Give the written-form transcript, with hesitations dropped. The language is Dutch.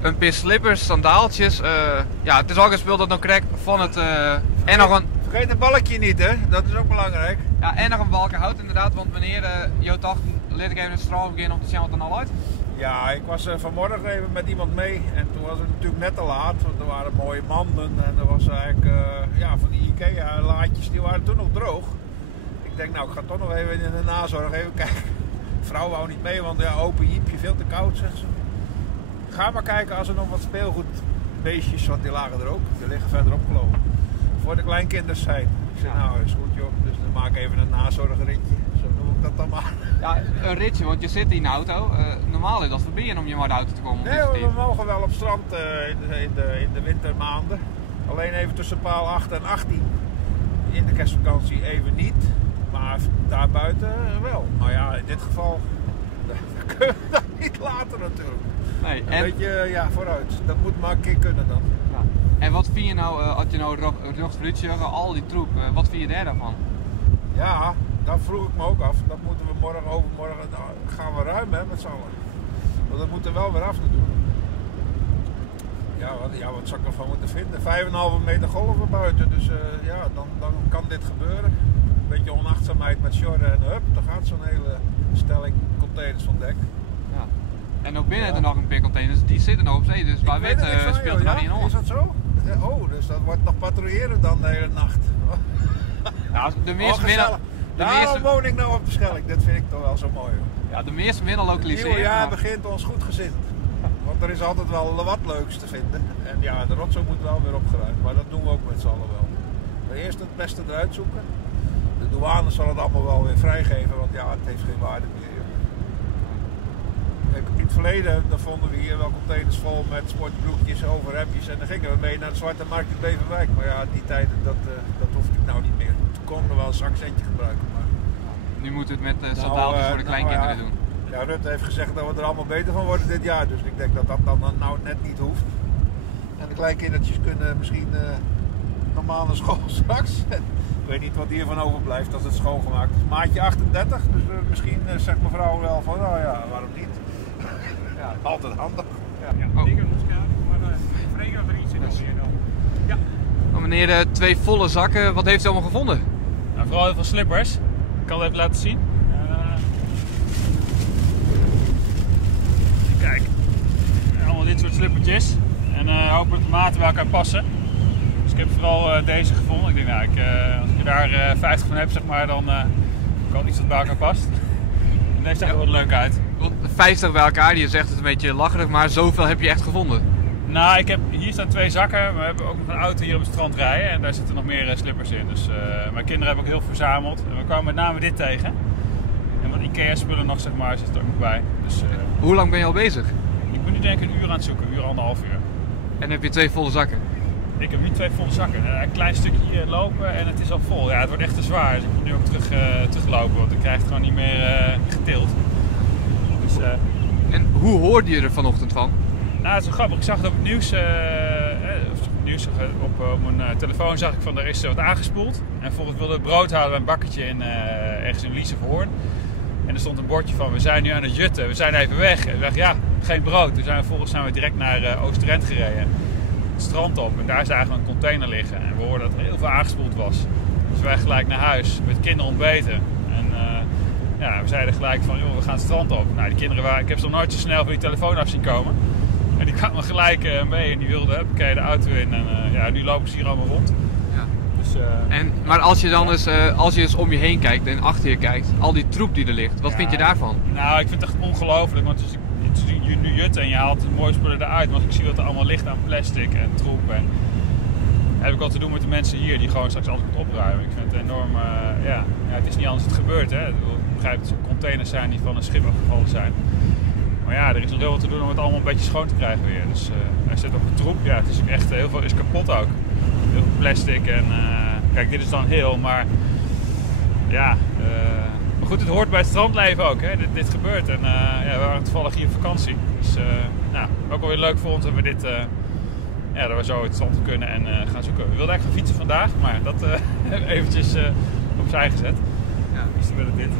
een paar slippers, sandaaltjes. Ja, het is ook een spul dat nog krijgt van het... en nog een... Vergeet het balkje niet, hè? Dat is ook belangrijk. Ja, en nog een balken hout inderdaad, want wanneer jou toch leer ik even het straal beginnen om te zien wat er nou uit. Ja, ik was vanmorgen even met iemand mee en toen was het natuurlijk net te laat, want er waren mooie manden en er was eigenlijk, ja, van die IKEA laadjes, die waren toen nog droog. Ik denk, nou, ik ga toch nog even in de nazorg even kijken. De vrouw wou niet mee, want ja, open jiepje, veel te koud, zegt ze. Ga maar kijken als er nog wat speelgoedbeestjes, want die lagen er ook, die liggen verderop geloof ik. Voor de kleinkinders zijn. Ik zei, nou, is goed joh, dus dan maak ik even een nazorgritje. Zo noem ik dat dan maar. Ja, een ritje, want je zit in de auto. Normaal is dat verbieden om je maar de auto te komen. Nee, we mogen wel op strand in de wintermaanden. Alleen even tussen paal 8 en 18. In de kerstvakantie even niet. Maar daarbuiten wel. Maar ja, in dit geval dat kunnen we dat niet laten natuurlijk. Nee, Een beetje, ja, vooruit. Dat moet maar een keer kunnen dan. Ja. En wat vind je nou, als je nou al die troep, wat vind je daar dan van? Ja, dat vroeg ik me ook af. Dat moeten we morgen, overmorgen, gaan we ruimen hè, met z'n allen. Want dat moet er wel weer af natuurlijk. Ja, wat zou ik ervan moeten vinden? 5,5 meter golven buiten, dus ja, dan kan dit gebeuren. Een beetje onachtzaamheid met sjorren en hup, dan gaat zo'n hele stelling containers van dek. Ja. En ook binnen er nog een paar containers, die zitten nog op zee, dus waar wit speelt er nog niet in om. Is dat zo? Oh, dus dat wordt nog patrouilleren dan de hele nacht. Ja, de meeste Daarom woon ik nou op de Schelling, dat vind ik toch wel zo mooi. Ja, de meeste winnen lokaliseren. Het nieuwe jaar begint ons goed gezind. Want er is altijd wel wat leuks te vinden. En ja, de rotzooi moet wel weer opgeruimd, maar dat doen we ook met z'n allen wel. We eerst het beste eruit zoeken. De douane zal het allemaal wel weer vrijgeven, want ja, het heeft geen waarde meer. In het verleden dan vonden we hier wel containers vol met sportbroekjes, overhemdjes en dan gingen we mee naar de Zwarte Markt in Beverwijk. Maar ja, die tijden dat hoeft ik nou niet meer. Toen konden we wel een zakcentje gebruiken. Maar... Nu moeten we het met sandaaltjes voor de kleinkinderen doen. Ja, Rutte heeft gezegd dat we er allemaal beter van worden dit jaar, dus ik denk dat dat dan nou net niet hoeft. En de kleinkindertjes kunnen misschien normaal naar school straks. Ik weet niet wat hiervan overblijft als het schoongemaakt is. Maatje 38, dus misschien zegt mevrouw wel van, nou ja, waarom niet? Ja, altijd handig. Ja, maar vregen of er iets in is hier dan. Ja. Nou, meneer, 2 volle zakken, wat heeft u allemaal gevonden? Nou, vooral heel veel slippers. Ik kan het even laten zien. Kijk, allemaal dit soort slippertjes. En hopelijk de maten bij elkaar passen. Dus ik heb vooral deze gevonden. Ik denk, nou, als je daar 50 van hebt, zeg maar, dan kan iets wat bij elkaar past. En deze zag er wat leuk uit. 50 bij elkaar, je zegt het een beetje lacherig, maar zoveel heb je echt gevonden? Nou, hier staan 2 zakken. We hebben ook nog een auto hier op het strand rijden en daar zitten nog meer slippers in. Dus mijn kinderen hebben ook heel veel verzameld. En we kwamen met name dit tegen. En wat IKEA spullen nog, zeg maar, zit er ook nog bij. Dus, hoe lang ben je al bezig? Ik ben nu denk ik een uur aan het zoeken, een uur, 1,5 uur. En heb je 2 volle zakken? Ik heb nu 2 volle zakken. Een klein stukje hier lopen en het is al vol. Ja, het wordt echt te zwaar. Dus ik moet nu ook teruglopen, want ik krijg het gewoon niet meer getild. Dus, en hoe hoorde je er vanochtend van? Nou, het is wel grappig. Ik zag het op het nieuws, op mijn telefoon zag ik van er is wat aangespoeld. En vervolgens wilde het brood halen bij een bakkertje ergens in Liesevhoorn. En er stond een bordje van, we zijn nu aan het jutten, we zijn even weg. En we dachten, ja, geen brood. Dus vervolgens zijn we direct naar Oost-Drenthe gereden. Het strand op en daar is eigenlijk een container liggen. En we hoorden dat er heel veel aangespoeld was. Dus wij gelijk naar huis, met kinderen ontbeten. En ja, we zeiden gelijk van, joh, we gaan het strand op. Nou, die kinderen ik heb ze nog nooit zo snel van die telefoon af zien komen. En die kwamen gelijk mee en die wilden de auto in. En ja, nu lopen ze hier allemaal rond. Ja. Dus, maar als je dan eens om je heen kijkt en achter je kijkt, al die troep die er ligt, wat vind je daarvan? Nou, ik vind het echt ongelooflijk, want het is nu jutten en je haalt het mooie spullen eruit. Maar als ik zie wat er allemaal ligt aan plastic en troep. En heb ik wat te doen met de mensen hier die gewoon straks alles moeten opruimen. Ik vind het enorm, ja, het is niet anders het gebeurt. Hè. Ik begrijp dat er containers zijn die van een schip afgevallen zijn. Maar ja, er is nog heel wat te doen om het allemaal een beetje schoon te krijgen weer. Dus er zit ook troep. Ja, het is echt heel veel is kapot ook. Heel veel plastic en kijk, dit is dan heel, maar ja. Maar goed, het hoort bij het strandleven ook. Hè. Dit gebeurt en ja, we waren toevallig hier op vakantie. Dus nou, ook wel weer leuk voor ons dat we dit, ja, dat we zo het strand kunnen en gaan zoeken. We wilden eigenlijk gaan fietsen vandaag, maar dat eventjes opzij gezet. Ja. Dus dan wil ik dit.